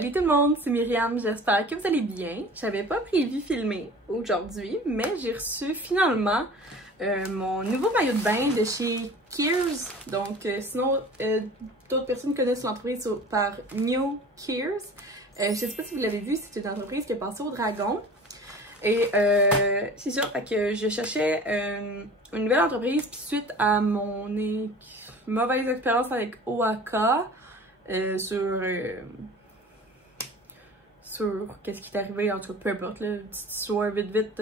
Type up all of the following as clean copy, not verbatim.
Salut tout le monde, c'est Myriam, j'espère que vous allez bien. J'avais pas prévu filmer aujourd'hui, mais j'ai reçu finalement mon nouveau maillot de bain de chez Keers. Donc sinon, d'autres personnes connaissent l'entreprise par New Keers. Je sais pas si vous l'avez vu, c'est une entreprise qui est passée au Dragon. Et c'est ça, fait que je cherchais une nouvelle entreprise, puis suite à mon mauvaise expérience avec OAK, sur qu'est-ce qui est arrivé, en tout cas, peu importe, là, petite histoire vite,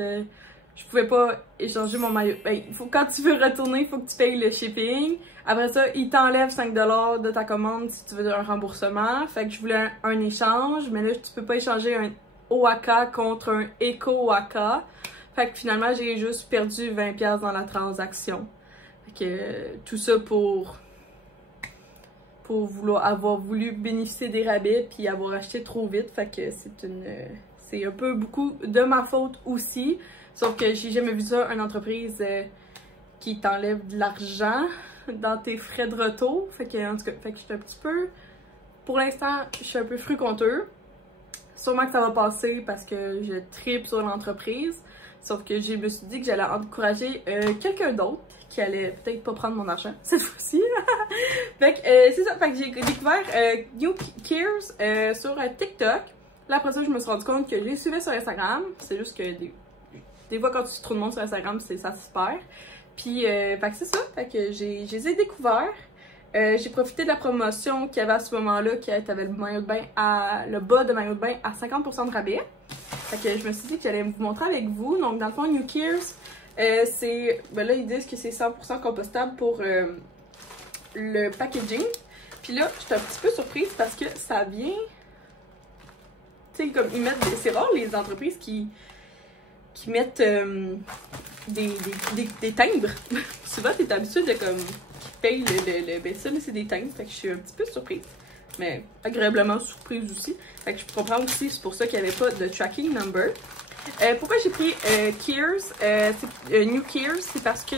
je pouvais pas échanger mon maillot. Ben, quand tu veux retourner, il faut que tu payes le shipping. Après ça, ils t'enlèvent 5$ de ta commande si tu veux un remboursement. Fait que je voulais un échange, mais là, tu peux pas échanger un OAK contre un Eco OAK. Fait que finalement, j'ai juste perdu 20$ dans la transaction. Fait que tout ça pour avoir voulu bénéficier des rabais puis avoir acheté trop vite. Fait que c'est un peu beaucoup de ma faute aussi. Sauf que j'ai jamais vu ça, une entreprise qui t'enlève de l'argent dans tes frais de retour. Fait que, en tout cas, je suis un petit peu... Pour l'instant, je suis un peu fruconteux. Sûrement que ça va passer parce que je tripe sur l'entreprise. Sauf que je me suis dit que j'allais encourager quelqu'un d'autre qui allait peut-être pas prendre mon argent cette fois-ci. Fait que c'est ça, fait que j'ai découvert New Keers sur TikTok. Là après ça, je me suis rendu compte que je les suivais sur Instagram. C'est juste que des fois quand tu suis trop de monde sur Instagram, ça se perd. Puis fait que c'est ça, fait que je les ai découverts. J'ai profité de la promotion qu'il y avait à ce moment-là, qui avait le maillot de bain le bas de maillot de bain à 50% de rabais. Fait que je me suis dit que j'allais vous montrer avec vous. Donc dans le fond, New Keers, ben là ils disent que c'est 100% compostable pour le packaging. Puis là, j'étais un petit peu surprise parce que ça vient, tu sais, comme ils mettent, c'est rare les entreprises qui mettent des timbres. Souvent t'es habitué de comme qui payent ben ça là c'est des timbres. Fait que je suis un petit peu surprise, mais agréablement surprise aussi. Fait que je comprends aussi, c'est pour ça qu'il n'y avait pas de tracking number. Pourquoi j'ai pris Keers, New Keers, c'est parce que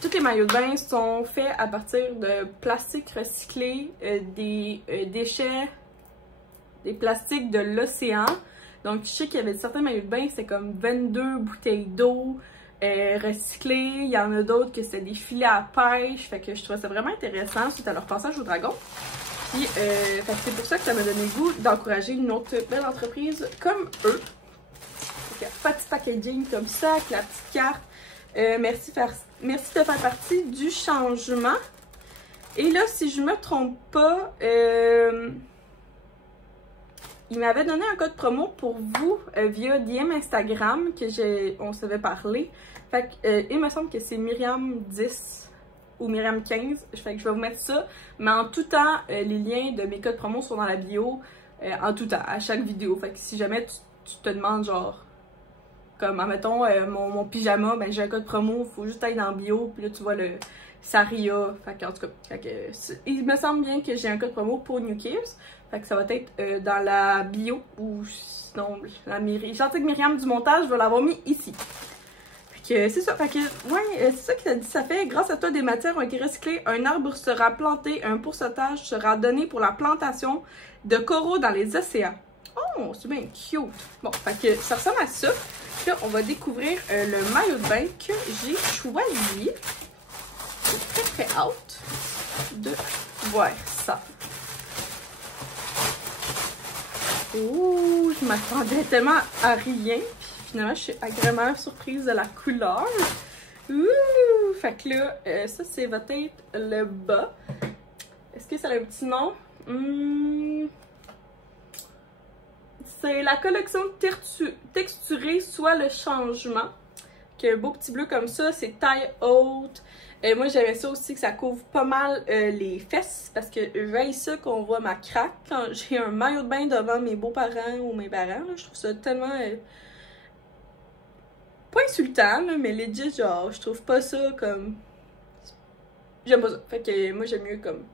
tous les maillots de bain sont faits à partir de plastique recyclé, des déchets, des plastiques de l'océan. Donc je sais qu'il y avait certains maillots de bain, c'est comme 22 bouteilles d'eau recyclées. Il y en a d'autres que c'est des filets à pêche. Fait que je trouvais ça vraiment intéressant suite à leur passage au Dragon. Puis c'est pour ça que ça m'a donné le goût d'encourager une autre belle entreprise comme eux. Petit packaging comme ça, avec la petite carte. Merci de faire partie du changement. Et là, si je me trompe pas, il m'avait donné un code promo pour vous via DM Instagram on s'avait parlé. Fait que il me semble que c'est Myriam 10 ou Myriam 15. Fait que je vais vous mettre ça. Mais en tout temps, les liens de mes codes promo sont dans la bio. En tout temps, à chaque vidéo. Fait que si jamais tu te demandes genre, comme admettons mon pyjama, ben j'ai un code promo, faut juste aller dans la bio, puis là tu vois le Saria. Fait que en tout cas, il me semble bien que j'ai un code promo pour New Keers. Fait que ça va être dans la bio ou sinon la gentille Myriam du montage, je vais l'avoir mis ici. Fait que c'est ça, fait que ouais, c'est ça que ça dit. Ça fait grâce à toi des matières ont été recyclées, un arbre sera planté, un pourcentage sera donné pour la plantation de coraux dans les océans. Oh, c'est bien cute. Bon, fait que ça ressemble à ça. Puis là, on va découvrir le maillot de bain que j'ai choisi. J'ai très hâte de voir ça. Ouh, je m'attendais tellement à rien. Puis finalement, je suis agréablement surprise de la couleur. Ouh, fait que là, ça, c'est va-t-être le bas. Est-ce que ça a un petit nom? C'est la collection texturée, soit le changement. Qui a un beau petit bleu comme ça, c'est taille haute. Moi, j'aimais ça aussi que ça couvre pas mal les fesses. Parce que j'aime ça qu'on voit ma craque quand j'ai un maillot de bain devant mes beaux-parents ou mes parents. Là, je trouve ça tellement... pas insultant, là, mais legit, genre, je trouve pas ça comme... J'aime pas ça. Fait que moi, j'aime mieux comme...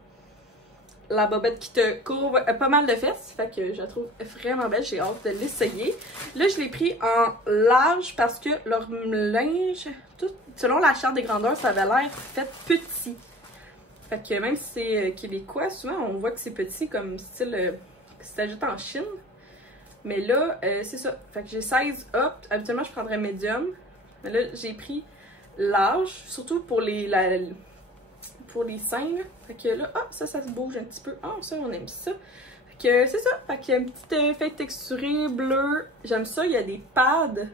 la bobette qui te couvre pas mal de fesses. Fait que je la trouve vraiment belle. J'ai hâte de l'essayer. Là, je l'ai pris en large parce que leur linge, tout, selon la charte des grandeurs, ça avait l'air fait petit. Fait que même si c'est québécois, souvent on voit que c'est petit comme style c'était juste en Chine. Mais là, c'est ça. Fait que j'ai size up. Habituellement, je prendrais medium. Mais là, j'ai pris large, surtout pour les seins. Là. Fait que là, ça se bouge un petit peu. Ça, on aime ça. Fait que c'est ça. Fait qu'il y a un petit effet texturé bleu. J'aime ça. Il y a des pads.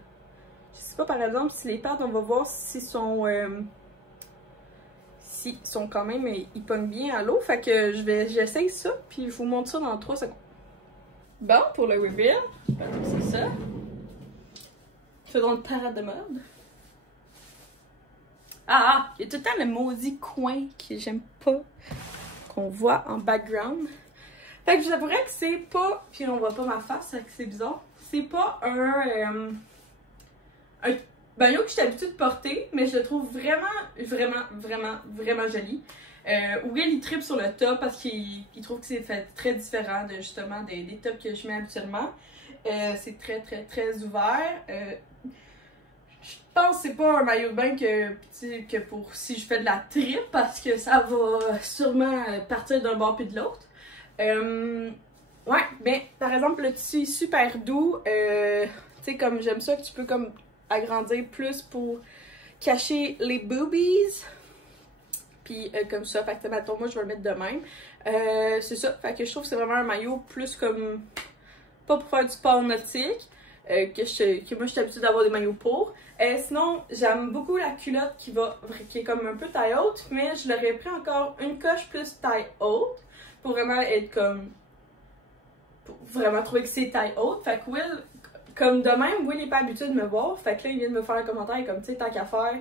Je sais pas, par exemple, si les pads, on va voir s'ils sont... s'ils sont quand même... Ils pognent bien à l'eau. Fait que j'essaye ça. Puis je vous montre ça dans 3 secondes. Bon, pour le reveal, c'est ça. Faisons une parade de mode. Il y a tout le temps le maudit coin que j'aime pas, qu'on voit en background. Fait que je vous avouerais que c'est pas, puis on voit pas ma face, c'est bizarre, c'est pas un maillot que je suis habituée de porter, mais je le trouve vraiment joli. Will il tripe sur le top parce qu'il trouve que c'est fait très différent de justement des tops que je mets habituellement. C'est très ouvert. Je pense que c'est pas un maillot de bain que pour si je fais de la trip parce que ça va sûrement partir d'un bord puis de l'autre. Ouais, mais par exemple le tissu est super doux. Tu sais, comme j'aime ça que tu peux comme agrandir plus pour cacher les boobies. Puis comme ça, fait que mettons, moi je vais le mettre de même. C'est ça, fait que je trouve que c'est vraiment un maillot plus comme, pas pour faire du sport nautique, que moi je suis habituée d'avoir des maillots pour. Sinon, j'aime beaucoup la culotte qui est comme un peu taille haute, mais je l'aurais pris encore une coche plus taille haute pour vraiment être comme, pour vraiment trouver que c'est taille haute. Fait que Will, comme de même, Will n'est pas habitué de me voir, fait que là il vient de me faire un commentaire comme, tu sais, tant qu'à pas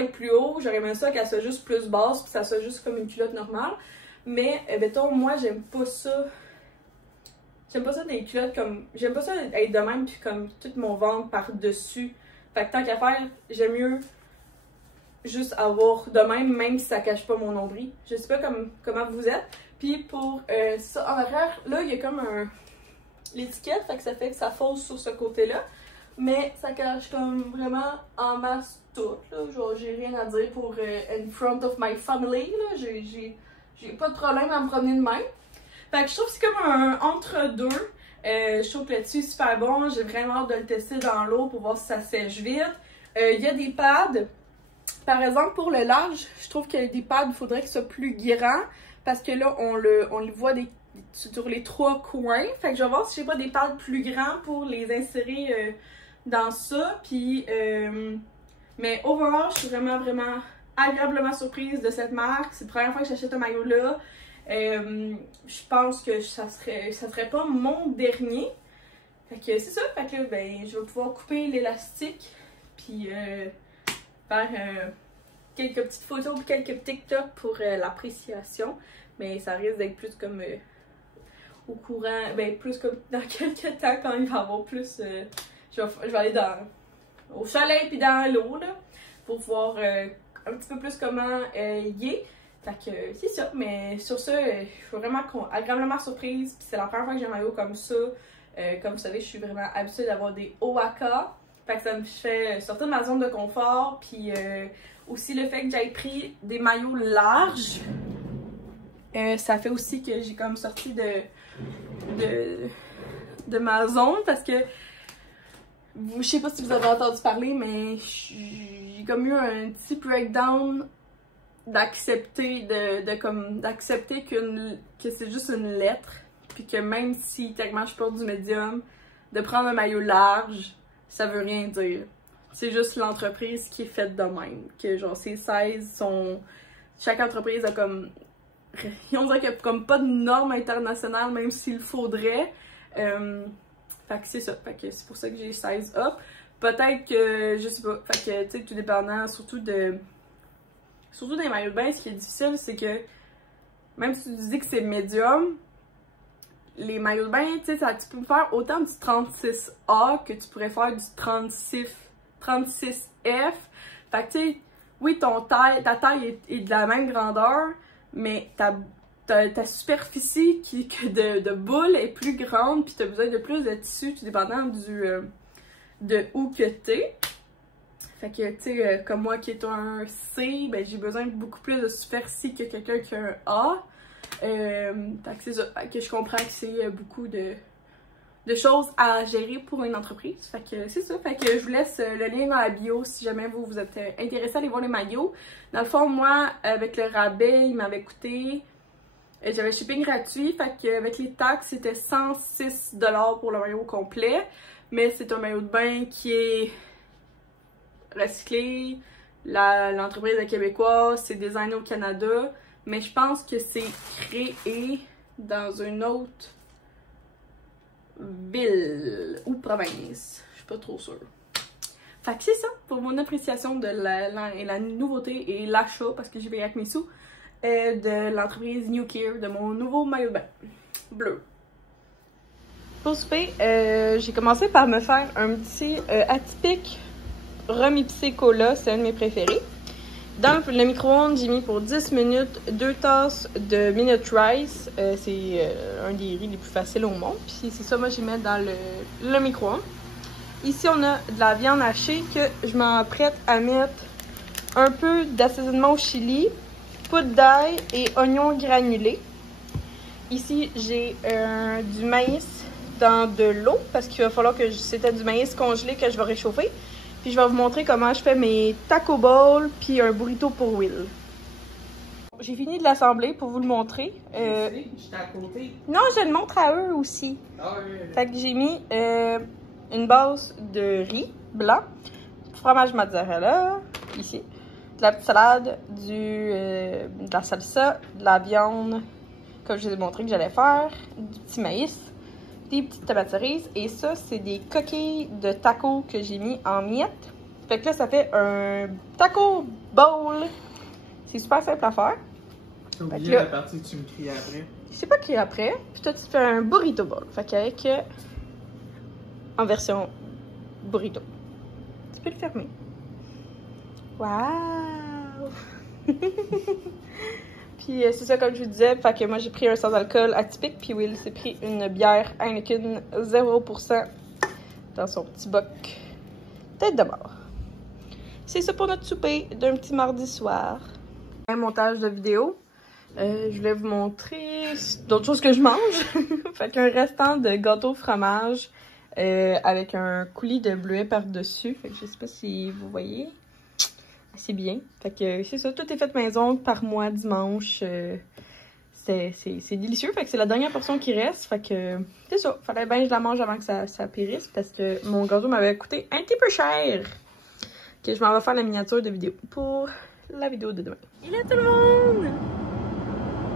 être plus haut, j'aurais aimé ça qu'elle soit juste plus basse, puis ça soit juste comme une culotte normale. Mais, mettons, moi, j'aime pas ça. J'aime pas ça des culottes comme... J'aime pas ça être de même, puis comme tout mon ventre par-dessus. Fait que tant qu'à faire, j'aime mieux juste avoir de même si ça cache pas mon nombril. Je sais pas comment vous êtes. Puis pour ça, en arrière, là, il y a comme l'étiquette, fait que ça fausse sur ce côté-là. Mais ça cache comme vraiment en masse tout, là. Genre, j'ai rien à dire pour in front of my family, là. J'ai pas de problème à me promener de même. Fait que je trouve que c'est comme un entre-deux. Je trouve que le tissu est super bon. J'ai vraiment hâte de le tester dans l'eau pour voir si ça sèche vite. Il y a des pads. Par exemple, pour le large, je trouve qu'il y a des pads, il faudrait qu'ils soient plus grands. Parce que là, on le voit sur les 3 coins. Fait que je vais voir si j'ai pas des pads plus grands pour les insérer dans ça. Puis, mais overall, je suis vraiment agréablement surprise de cette marque. C'est la première fois que j'achète un maillot là. Je pense que ça serait pas mon dernier. Fait que c'est ça. Fait que là, ben, je vais pouvoir couper l'élastique. Puis faire quelques petites photos ou quelques TikTok pour l'appréciation. Mais ça risque d'être plus comme au courant. Ben, plus comme dans quelques temps quand il va y avoir plus. Je vais aller au soleil puis dans l'eau là. Pour voir un petit peu plus comment il est. Fait que c'est ça, mais sur ça, je suis vraiment agréablement surprise. Puis c'est la première fois que j'ai un maillot comme ça. Comme vous savez, je suis vraiment habituée d'avoir des OAK. Fait que ça me fait sortir de ma zone de confort. Puis aussi le fait que j'aille pris des maillots larges. Ça fait aussi que j'ai comme sorti de ma zone. Parce que je sais pas si vous avez entendu parler, mais j'ai comme eu un petit breakdown d'accepter d'accepter que c'est juste une lettre, puis que même si techniquement je porte du médium, de prendre un maillot large, ça veut rien dire. C'est juste l'entreprise qui est faite de même. Que genre ces 16 sont... Chaque entreprise a comme... On dirait qu'il n'y a comme pas de normes internationales, même s'il faudrait. Fait que c'est ça. Fait que c'est pour ça que j'ai size up. Peut-être que... Je sais pas. Fait que, tu sais, tout dépendant, surtout des maillots de bain, ce qui est difficile, c'est que même si tu dis que c'est médium, les maillots de bain, tu sais, tu peux faire autant du 36A que tu pourrais faire du 36F. Fait que, tu sais, oui, ta taille est de la même grandeur, mais ta superficie de boule est plus grande, puis tu as besoin de plus de tissu, tout dépendant de où que t'es. Fait que, tu sais, comme moi qui est un C, ben j'ai besoin de beaucoup plus de superficie que quelqu'un qui a un A. Fait que c'est ça, que je comprends que c'est beaucoup de choses à gérer pour une entreprise. Fait que c'est ça. Fait que je vous laisse le lien dans la bio si jamais vous êtes intéressé à aller voir les maillots. Dans le fond, moi, avec le rabais, il m'avait coûté... J'avais shipping gratuit, fait qu'avec les taxes, c'était 106 $ pour le maillot complet. Mais c'est un maillot de bain qui est recyclé. L'entreprise est québécoise, c'est designé au Canada. Mais je pense que c'est créé dans une autre ville ou province. Je suis pas trop sûre. Fait que c'est ça pour mon appréciation de la nouveauté et l'achat, parce que j'y vais avec mes sous, de l'entreprise New Care, de mon nouveau maillot de bain bleu. Pour souper, j'ai commencé par me faire un petit atypique rhum épicé cola, c'est un de mes préférés. Dans le micro-ondes, j'ai mis pour 10 minutes 2 tasses de Minute Rice. C'est un des riz les plus faciles au monde. Puis c'est ça, moi, j'y mets dans le micro-ondes. Ici, on a de la viande hachée que je m'apprête à mettre un peu d'assaisonnement au chili, poudre d'ail et oignons granulés. Ici, j'ai du maïs dans de l'eau parce qu'il va falloir que c'était du maïs congelé que je vais réchauffer. Puis je vais vous montrer comment je fais mes taco bowls puis un burrito pour Will. J'ai fini de l'assembler pour vous le montrer. J'étais à côté. Non, je le montre à eux aussi. Ah, oui. Fait que j'ai mis une base de riz blanc, du fromage mozzarella, ici, de la petite salade, de la salsa, de la viande, comme je vous ai montré que j'allais faire, du petit maïs, des petites tomates cerises, et ça, c'est des coquilles de taco que j'ai mis en miettes. Fait que là, ça fait un taco bowl. C'est super simple à faire. T'as oublié la partie que tu me criais après. Je sais pas crier après. Puis toi, tu fais un burrito bowl. Fait qu'avec... en version burrito. Tu peux le fermer. Waouh! Puis c'est ça, comme je vous disais, fait que moi j'ai pris un sans-alcool atypique, puis Will s'est pris une bière Heineken 0% dans son petit boc tête de mort. C'est ça pour notre souper d'un petit mardi soir. Un montage de vidéo. Je voulais vous montrer d'autres choses que je mange. Fait qu'un restant de gâteau fromage avec un coulis de bleuet par-dessus. Fait que je sais pas si vous voyez. C'est bien. Fait que c'est ça, tout est fait maison par moi dimanche. C'est délicieux. Fait que c'est la dernière portion qui reste. Fait que c'est ça. Fallait bien que je la mange avant que ça périsse parce que mon gâteau m'avait coûté un petit peu cher. Que je m'en vais faire la miniature de vidéo pour la vidéo de demain. Hello tout le monde!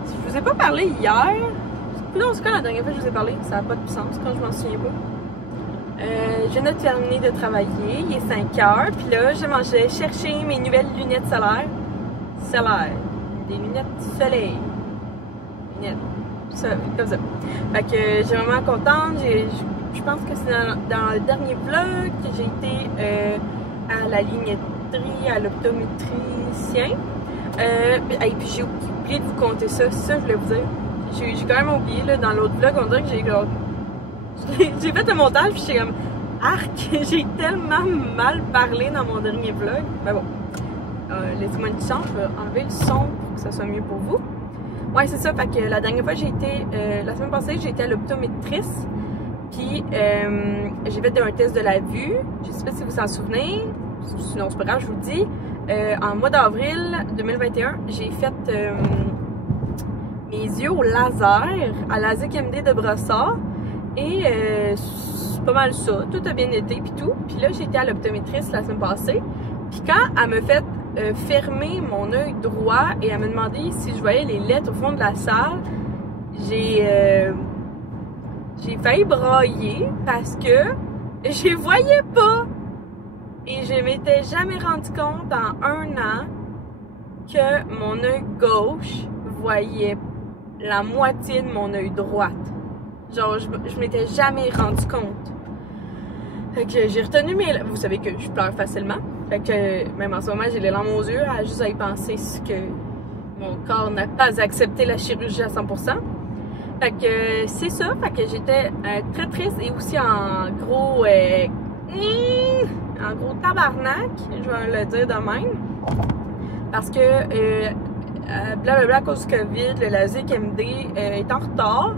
Je vous ai pas parlé hier. Non, c'est quand la dernière fois que je vous ai parlé? Ça n'a pas de puissance quand je m'en souviens pas. Je viens de terminer de travailler, il est 5 heures, puis là, je mangeais chercher mes nouvelles lunettes solaires. Des lunettes soleil. Lunettes, comme ça. Fait que j'ai vraiment contente, je pense que c'est dans le dernier vlog que j'ai été à la lunetterie, à l'optométricien. Et puis j'ai oublié de vous conter ça, je voulais vous dire. J'ai quand même oublié, là, dans l'autre vlog, on dirait que j'ai fait un montage, puis j'étais comme arc, j'ai tellement mal parlé dans mon dernier vlog. Mais bon, laissez-moi une chance, je vais enlever le son pour que ça soit mieux pour vous. Ouais, c'est ça, fait que la dernière fois, la semaine passée, j'ai été à l'optométrice, puis j'ai fait un test de la vue. Je sais pas si vous vous en souvenez, sinon c'est pas grave, je vous le dis. En mois d'avril 2021, j'ai fait mes yeux au laser, à la ZQMD de Brossard. Et c'est pas mal ça, tout a bien été puis tout. Puis là, j'ai été à l'optométriste la semaine passée. Puis quand elle m'a fait fermer mon œil droit et elle m'a demandé si je voyais les lettres au fond de la salle, j'ai failli brailler parce que je les voyais pas. Et je m'étais jamais rendu compte en 1 an que mon œil gauche voyait la moitié de mon œil droit. Genre, je m'étais jamais rendu compte. Fait que j'ai retenu mes... Vous savez que je pleure facilement. Fait que même en ce moment, j'ai les larmes aux yeux à juste à y penser que mon corps n'a pas accepté la chirurgie à 100%. Fait que c'est ça. Fait que j'étais très triste et aussi en gros tabarnak, je vais le dire de même. Parce que blablabla à cause du COVID, le LASIK MD est en retard.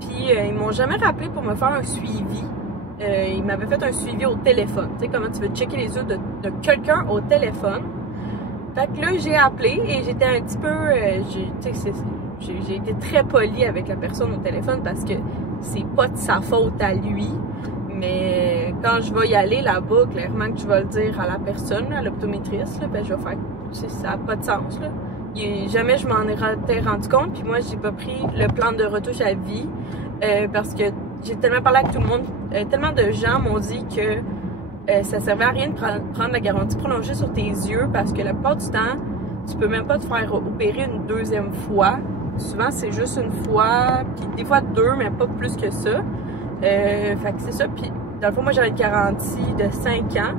Puis ils m'ont jamais rappelé pour me faire un suivi. Ils m'avaient fait un suivi au téléphone. Tu sais comment tu veux checker les yeux de quelqu'un au téléphone. Fait que là, j'ai appelé et j'étais un petit peu... j'ai été très polie avec la personne au téléphone parce que c'est pas de sa faute à lui. Mais quand je vais y aller là-bas, clairement que je vais le dire à la personne, à l'optométriste, ben je vais faire... Ça n'a pas de sens, là. Jamais je m'en étais rendu compte. Puis moi, j'ai pas pris le plan de retouche à vie parce que j'ai tellement parlé avec tout le monde. Tellement de gens m'ont dit que ça servait à rien de prendre la garantie prolongée sur tes yeux parce que la plupart du temps, tu peux même pas te faire opérer une deuxième fois. Souvent, c'est juste une fois, puis des fois deux, mais pas plus que ça. Fait que c'est ça. Puis dans le fond, moi, j'avais une garantie de 5 ans.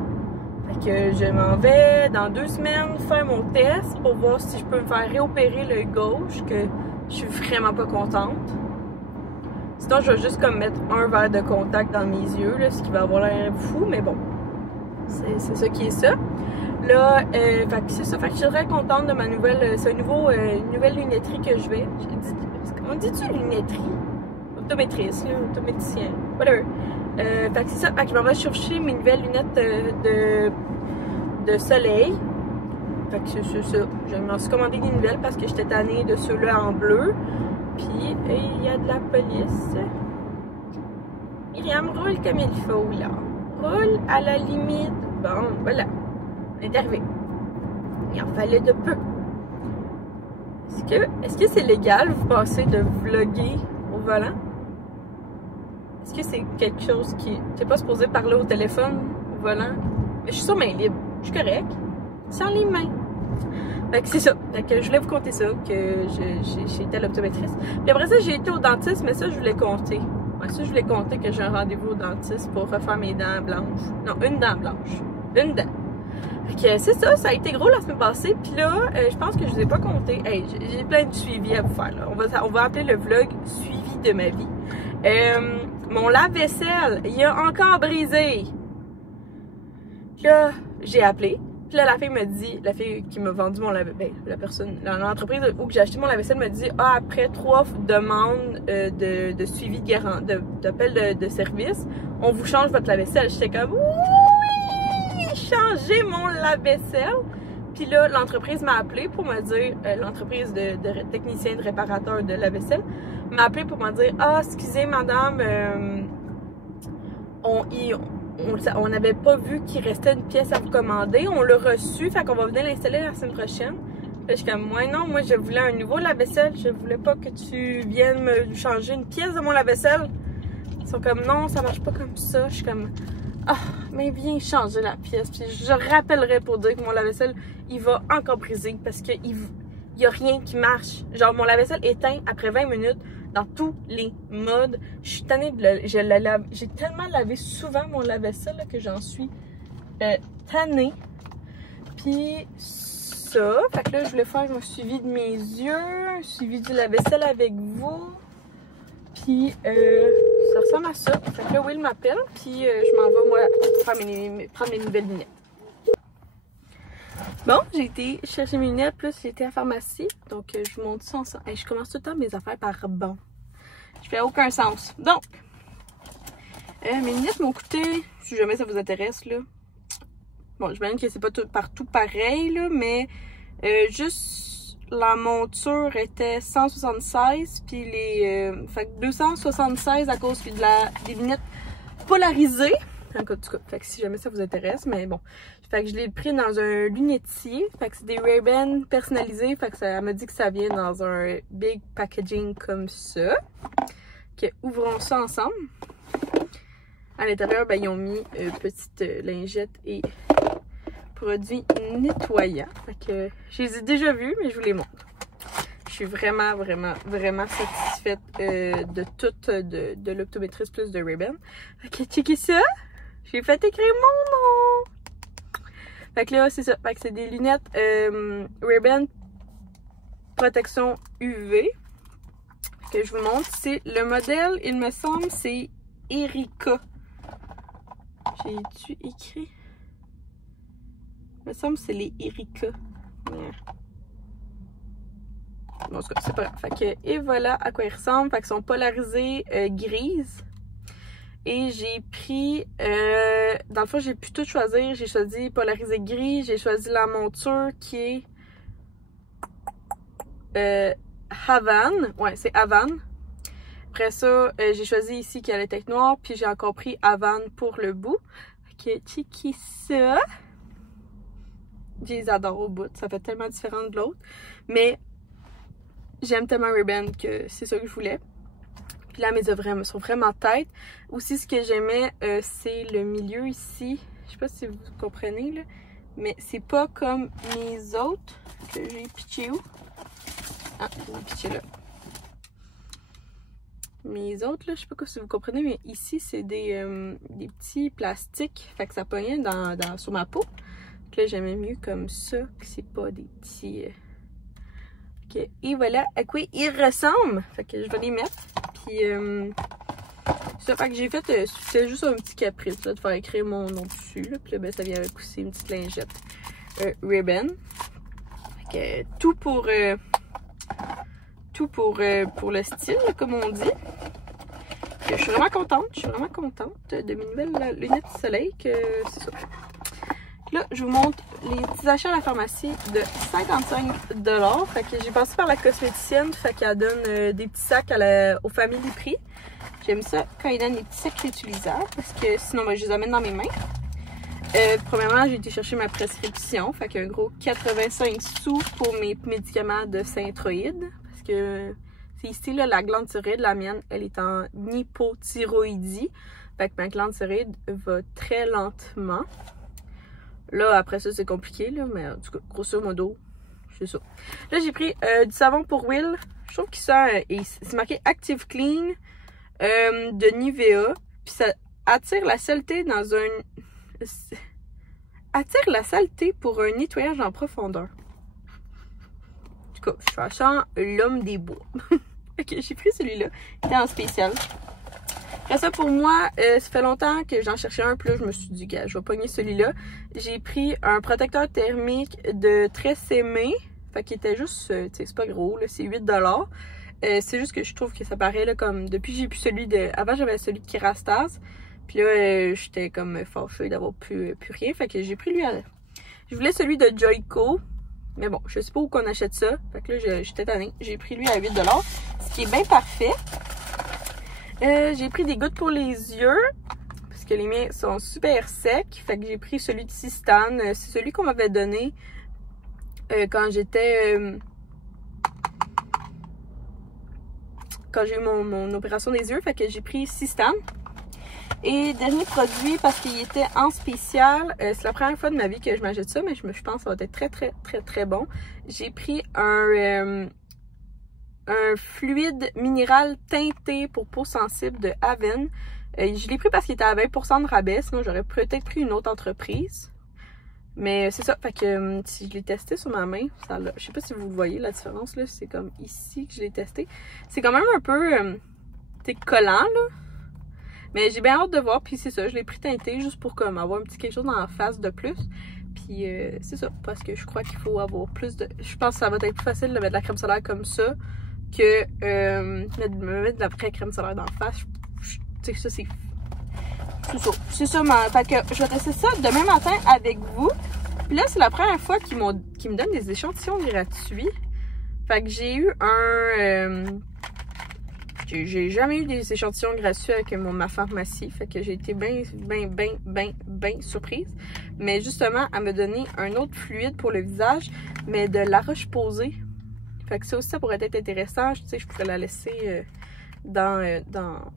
Fait que je m'en vais dans 2 semaines faire mon test pour voir si je peux me faire réopérer l'œil gauche, que je suis vraiment pas contente. Sinon, je vais juste comme mettre un verre de contact dans mes yeux, là, ce qui va avoir l'air fou, mais bon. C'est ça qui est ça. Là, fait que c'est ça. Fait que je suis très contente de ma nouvelle... C'est une nouvelle lunetterie que je vais. On dit-tu lunetterie? Optométriste, là, optométricien, whatever. Fait que c'est ça. Fait que je m'en vais chercher mes nouvelles lunettes de soleil. Fait que c'est ça. Je m'en suis commandé des nouvelles parce que j'étais tannée de ceux-là en bleu. Puis, il y a de la police. Myriam roule comme il faut, là. Roule à la limite. Bon, voilà. On est arrivé. Il en fallait de peu. Est-ce que c'est légal, vous pensez, de vlogger au volant? Est-ce que c'est quelque chose qui... T'es pas supposé parler au téléphone au volant? Mais je suis sur main libre. Je suis correcte. Sans les mains. Fait que c'est ça. Fait que je voulais vous conter ça, que j'ai été à l'optométriste. Puis après ça, j'ai été au dentiste, mais ça, je voulais compter. Ouais, ça, je voulais compter que j'ai un rendez-vous au dentiste pour refaire mes dents blanches. Non, une dent blanche. Une dent. Fait que c'est ça, ça a été gros la semaine passée. Puis là, je pense que je vous ai pas compté. Hey, j'ai plein de suivis à vous faire, là. On va appeler le vlog suivi de ma vie. Mon lave-vaisselle, il a encore brisé. Là, j'ai appelé. Puis là, la fille qui m'a vendu mon lave-vaisselle, la personne, l'entreprise où j'ai acheté mon lave-vaisselle me dit, après 3 demandes de suivi d'appel de service, on vous change votre lave-vaisselle. J'étais comme, oui, changez mon lave-vaisselle. Puis là, l'entreprise m'a appelé pour me dire, l'entreprise de technicien de réparateur de lave-vaisselle m'a appelé pour me dire, excusez madame, on n'avait pas vu qu'il restait une pièce à vous commander. On l'a reçu, fait qu'on va venir l'installer la semaine prochaine. Puis je suis comme, moi je voulais un nouveau lave-vaisselle. Je voulais pas que tu viennes me changer une pièce de mon lave-vaisselle. Ils sont comme, non, ça marche pas comme ça. Je suis comme, mais viens changer la pièce. Puis je rappellerai pour dire que mon lave-vaisselle, il va encore briser parce que il y a rien qui marche. Genre, mon lave-vaisselle éteint après 20 minutes. Dans tous les modes. Je suis tannée de j'ai tellement lavé souvent mon lave-vaisselle que j'en suis tannée. Puis ça. Fait que là, je voulais faire un suivi de mes yeux, un suivi du lave-vaisselle avec vous. Puis ça ressemble à ça. Fait que là, Will m'appelle. Puis je m'en vais, moi, prendre mes nouvelles lunettes. Bon, j'ai été chercher mes lunettes, plus j'ai été à la pharmacie. Donc, je vous montre ça ensemble. Je commence tout le temps mes affaires par bon. Je fais aucun sens. Donc, mes lunettes m'ont coûté, si jamais ça vous intéresse, là. Bon, j'imagine que c'est pas partout pareil, là, mais juste la monture était 176, puis fait que 276 à cause des lunettes polarisées. En tout cas, fait que si jamais ça vous intéresse, mais bon. Fait que je l'ai pris dans un lunetier. Fait que c'est des Ray-Ban personnalisés. Fait que ça m'a dit que ça vient dans un big packaging comme ça. Que ouvrons ça ensemble. À l'intérieur, ben, ils ont mis petite lingette et produits nettoyants. Fait que je les ai déjà vus, mais je vous les montre. Je suis vraiment, vraiment, vraiment satisfaite de toute de l'optométriste plus de Ray-Ban. Fait que checkez ça! J'ai fait écrire mon nom! Fait que là, c'est ça. Fait que c'est des lunettes Ray-Ban protection UV. Que je vous montre. C'est le modèle, il me semble, c'est Erika. J'ai-tu écrit? Il me semble que c'est les Erika. Bon, en tout cas, c'est pas grave. Fait que, et voilà à quoi ils ressemblent. Fait qu'ils sont polarisés grises. Et j'ai pris, dans le fond, j'ai pu tout choisir. J'ai choisi polarisé gris. J'ai choisi la monture qui est Havane. Ouais, c'est Havane. Après ça, j'ai choisi ici qui allait être noir. Puis j'ai encore pris Havane pour le bout. Fait que, checker ça. Je les adore au bout. Ça fait tellement différent de l'autre. Mais j'aime tellement Ray-Ban que c'est ça que je voulais. Puis là, mes œuvres sont vraiment têtes. Aussi, ce que j'aimais, c'est le milieu ici. Je sais pas si vous comprenez, là. Mais c'est pas comme mes autres que j'ai pitché où. Ah, je vais pitcher là. Mes autres, là, je sais pas si vous comprenez, mais ici, c'est des petits plastiques. Fait que ça pognait sur ma peau. Donc là, j'aimais mieux comme ça, que c'est pas des petits... Ok, et voilà à quoi ils ressemblent. Fait que je vais les mettre. Puis, ça fait que j'ai fait, c'était juste un petit caprice, là, de faire écrire mon nom dessus, là. Puis là, ben, ça vient avec aussi une petite lingette Ray-Ban. Fait que tout pour le style, comme on dit. Que je suis vraiment contente. Je suis vraiment contente de mes nouvelles lunettes de soleil. Que c'est ça. Là, je vous montre les petits achats à la pharmacie de 55 $. Fait que j'ai passé par la cosméticienne. Fait qu'elle donne des petits sacs au Family Prix. J'aime ça quand ils donnent des petits sacs réutilisables. Parce que sinon, ben, je les amène dans mes mains. Premièrement, j'ai été chercher ma prescription. Fait qu'un gros 85 sous pour mes médicaments de Synthroid. Parce que c'est ici, là, la glande thyroïde. La mienne, elle est en hypothyroïdie. Fait que ma glande thyroïde va très lentement. Là, après ça, c'est compliqué, là, mais en tout cas, grosso modo, c'est ça. Là, j'ai pris du savon pour Will. Je trouve qu'il sent, c'est marqué Active Clean de Nivea. Puis ça attire la saleté dans un... attire la saleté pour un nettoyage en profondeur. En tout cas, je sens l'homme des bois. Ok, j'ai pris celui-là. Il était en spécial. Après ça, pour moi, ça fait longtemps que j'en cherchais un. Puis là, je me suis dit, gars, je vais pogner celui-là. J'ai pris un protecteur thermique de Tresemme. Fait qu'il était juste, tu sais, c'est pas gros, là, c'est 8 $. C'est juste que je trouve que ça paraît, là, comme, depuis que j'ai plus celui de... Avant, j'avais celui de Kerastase. Puis là, j'étais comme fâchée d'avoir plus rien. Fait que j'ai pris lui à... Je voulais celui de Joico. Mais bon, je sais pas où qu'on achète ça. Fait que là, j'étais tannée. J'ai pris lui à 8 $. Ce qui est bien parfait. J'ai pris des gouttes pour les yeux. Parce que les miens sont super secs. Fait que j'ai pris celui de Sistane. C'est celui qu'on m'avait donné quand j'étais... quand j'ai eu mon opération des yeux. Fait que j'ai pris Sistane. Et dernier produit, parce qu'il était en spécial, c'est la première fois de ma vie que je m'achète ça, mais je pense que ça va être très très très très bon. J'ai pris un fluide minéral teinté pour peau sensible de Aven. Je l'ai pris parce qu'il était à 20% de rabais, sinon j'aurais peut-être pris une autre entreprise. Mais c'est ça, fait que si je l'ai testé sur ma main, ça je sais pas si vous voyez la différence, là, c'est comme ici que je l'ai testé. C'est quand même un peu collant, là. Mais j'ai bien hâte de voir, puis c'est ça, je l'ai pris teinté juste pour comme avoir un petit quelque chose dans la face de plus. Puis c'est ça, parce que je crois qu'il faut avoir plus de... Je pense que ça va être plus facile de mettre de la crème solaire comme ça que de me mettre de la vraie crème solaire dans la face. Tu sais, ça c'est... C'est ça, fait que je vais tester ça demain matin avec vous. Puis là, c'est la première fois qu'ils me donnent des échantillons gratuits. Fait que j'ai eu un... J'ai jamais eu des échantillons gratuits avec ma pharmacie. Fait que j'ai été bien surprise. Mais justement, elle m'a donné un autre fluide pour le visage, mais de La Roche-Posay. Fait que ça aussi, ça pourrait être intéressant. Tu sais, je pourrais la laisser dans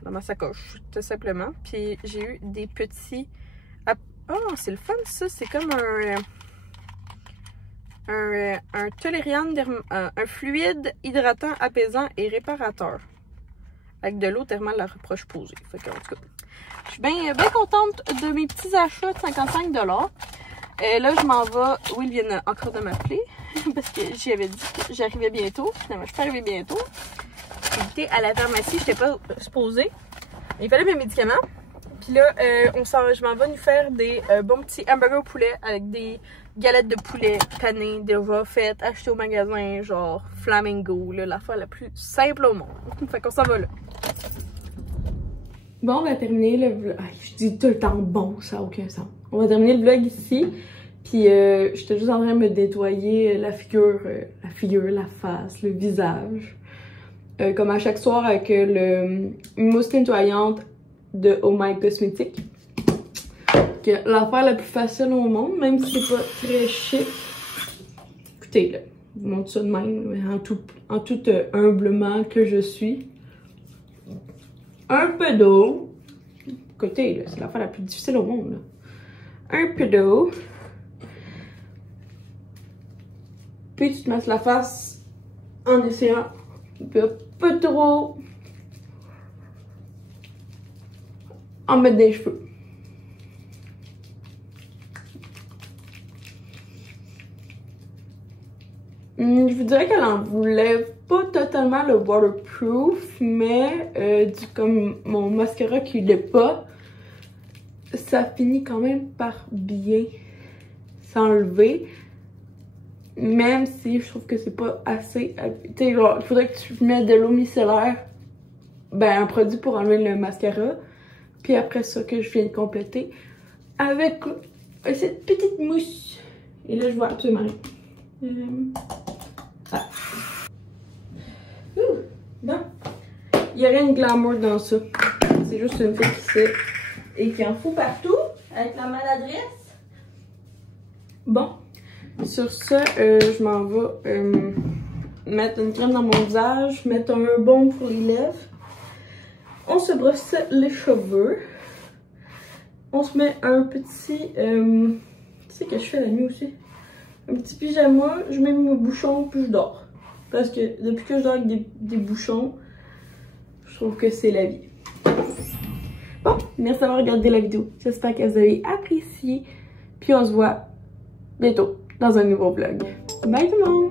ma sacoche, tout simplement. Puis j'ai eu des petits... Oh, c'est le fun, ça. C'est comme un Tolerian, un fluide hydratant, apaisant et réparateur. Avec de l'eau thermale La Roche-Posay. Fait que, en tout cas, je suis bien contente de mes petits achats de 55 $. Là, je m'en vais. Will vient encore de m'appeler. Parce que j'y avais dit que j'arrivais bientôt. Finalement, je suis pas arrivée bientôt. J'étais à la pharmacie. Je n'étais pas supposée. Il fallait mes médicaments. Puis là, je m'en vais nous faire des bons petits hamburgers au poulet avec des galettes de poulet panées déjà faites, achetées au magasin, genre Flamingo, là, l'affaire la plus simple au monde. Fait qu'on s'en va là. Bon, on va terminer le vlog. Je dis tout le temps bon, ça n'a aucun sens. On va terminer le vlog ici. Puis j'étais juste en train de me nettoyer la figure, la face, le visage. Comme à chaque soir avec le mousse nettoyante de Oh My Cosmetics. L'affaire la plus facile au monde, même si c'est pas très chic. Écoutez, là, je vous montre ça de même, en tout humblement que je suis. Un peu d'eau. Écoutez, là, c'est l'affaire la plus difficile au monde, là. Un peu d'eau. Puis tu te masses la face en essayant de pas trop en mettre des cheveux. Je vous dirais qu'elle enlève pas totalement le waterproof, mais comme mon mascara qui l'est pas, ça finit quand même par bien s'enlever. Même si je trouve que c'est pas assez. Tu sais, genre, il faudrait que tu mettes de l'eau micellaire, ben un produit pour enlever le mascara. Puis après ça, que je viens de compléter avec cette petite mousse. Et là, je vois absolument rien. Ah. Non, il n'y a rien de glamour dans ça. C'est juste une fille qui sait et qui en fout partout avec la maladresse. Bon, sur ça, je m'en vais mettre une crème dans mon visage, mettre un baume pour les lèvres. On se brosse les cheveux. On se met un petit... tu sais que je fais la nuit aussi? Un petit pyjama, je mets mes bouchons puis je dors. Parce que depuis que je dors avec des bouchons, je trouve que c'est la vie. Bon, merci d'avoir regardé la vidéo. J'espère que vous avez apprécié. Puis on se voit bientôt dans un nouveau vlog. Bye tout le monde!